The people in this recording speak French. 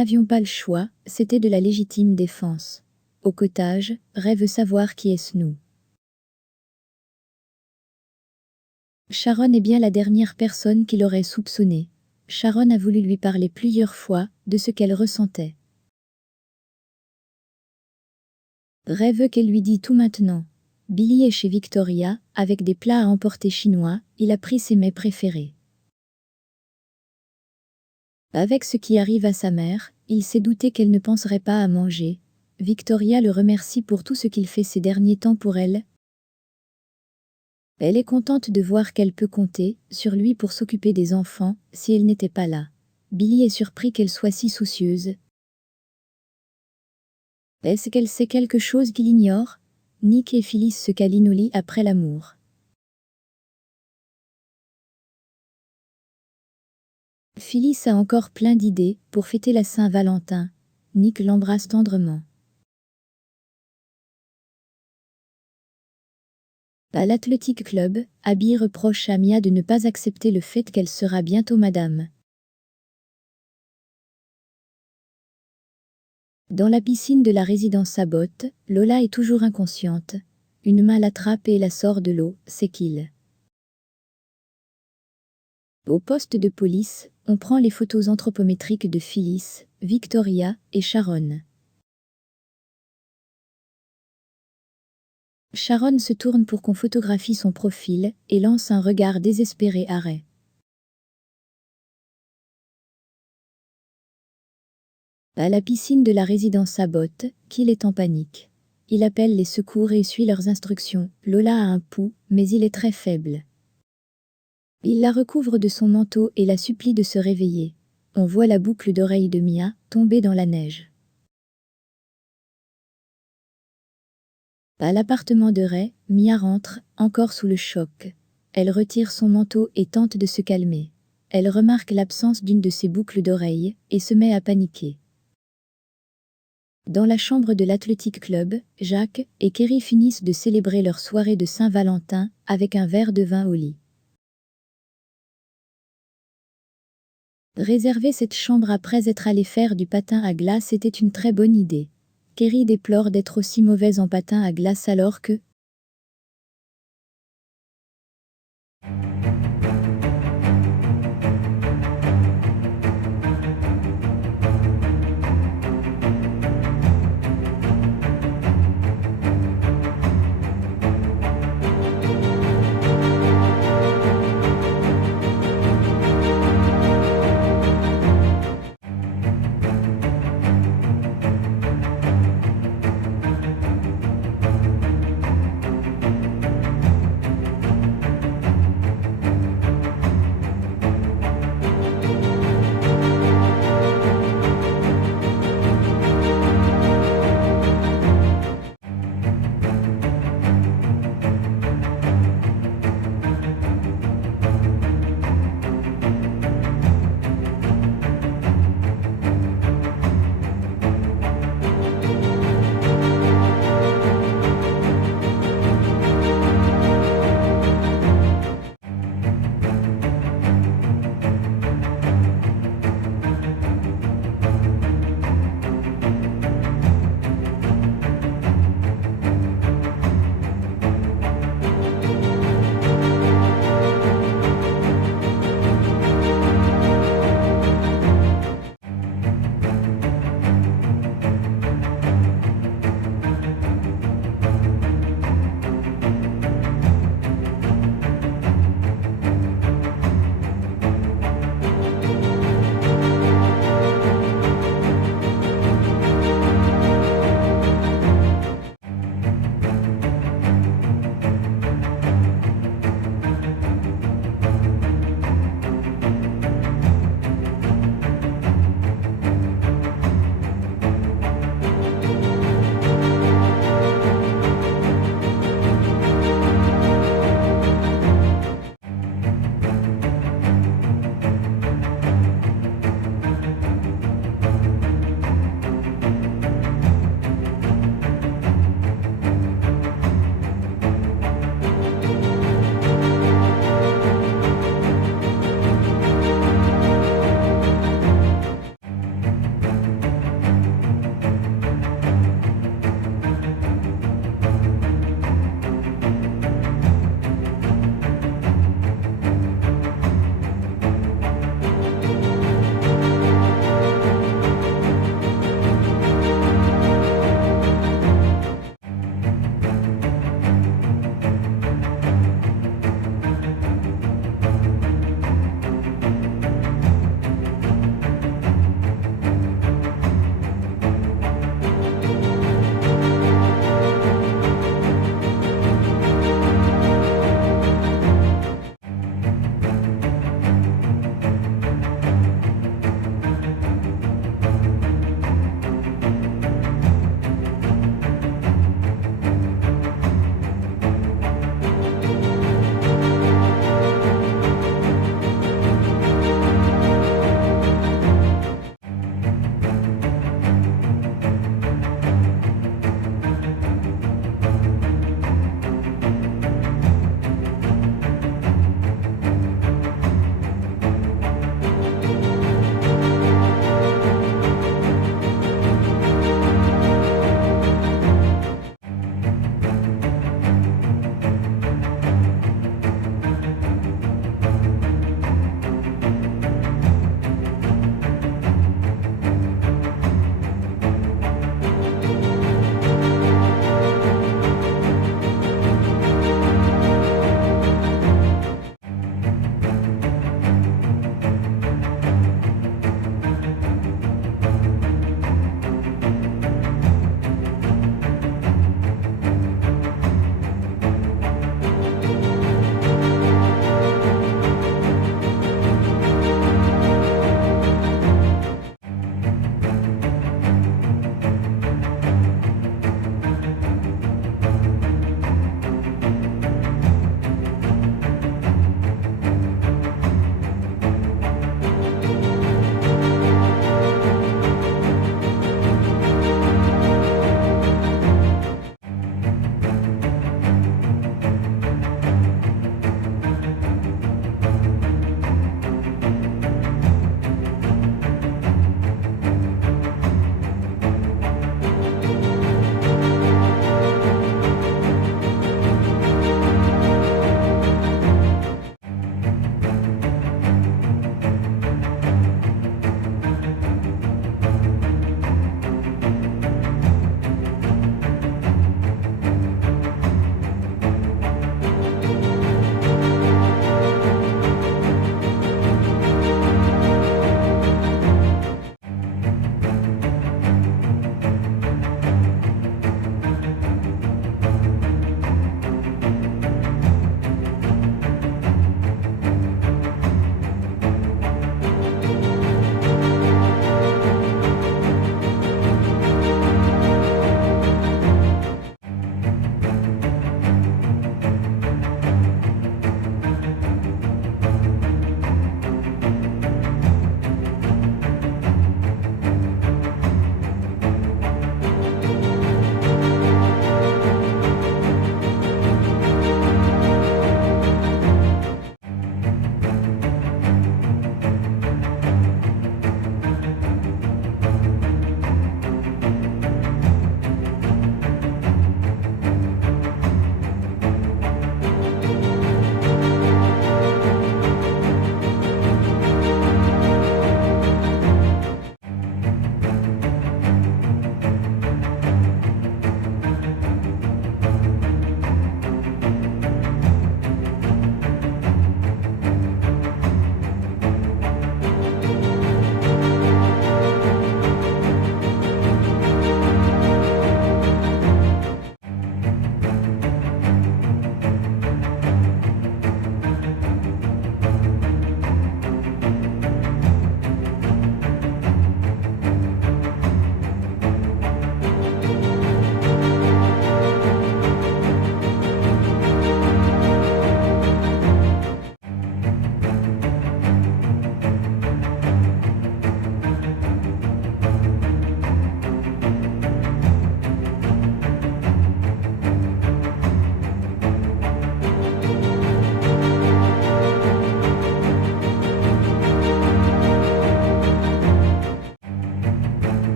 n'avions pas le choix, c'était de la légitime défense. Au cottage, Ray veut savoir qui est-ce nous. Sharon est bien la dernière personne qu'il aurait soupçonnée. Sharon a voulu lui parler plusieurs fois de ce qu'elle ressentait. Ray veut qu'elle lui dise tout maintenant. Billy est chez Victoria, avec des plats à emporter chinois, il a pris ses mets préférés. Avec ce qui arrive à sa mère, il s'est douté qu'elle ne penserait pas à manger. Victoria le remercie pour tout ce qu'il fait ces derniers temps pour elle. Elle est contente de voir qu'elle peut compter sur lui pour s'occuper des enfants, si elle n'était pas là. Billy est surpris qu'elle soit si soucieuse. Est-ce qu'elle sait quelque chose qu'il ignore? Nick et Phyllis se câlinent au lit après l'amour. Phyllis a encore plein d'idées pour fêter la Saint-Valentin. Nick l'embrasse tendrement. À l'Athletic Club, Abby reproche à Mia de ne pas accepter le fait qu'elle sera bientôt madame. Dans la piscine de la résidence Abbott, Lola est toujours inconsciente. Une main l'attrape et la sort de l'eau, c'est qu'il. Au poste de police, on prend les photos anthropométriques de Phyllis, Victoria et Sharon. Sharon se tourne pour qu'on photographie son profil et lance un regard désespéré à Ray. À la piscine de la résidence Abbott, Kill est en panique. Il appelle les secours et suit leurs instructions. Lola a un pouls, mais il est très faible. Il la recouvre de son manteau et la supplie de se réveiller. On voit la boucle d'oreille de Mia tomber dans la neige. À l'appartement de Ray, Mia rentre, encore sous le choc. Elle retire son manteau et tente de se calmer. Elle remarque l'absence d'une de ses boucles d'oreilles et se met à paniquer. Dans la chambre de l'Athletic Club, Jack et Kerry finissent de célébrer leur soirée de Saint-Valentin avec un verre de vin au lit. Réserver cette chambre après être allé faire du patin à glace était une très bonne idée. Kerry déplore d'être aussi mauvaise en patin à glace alors que,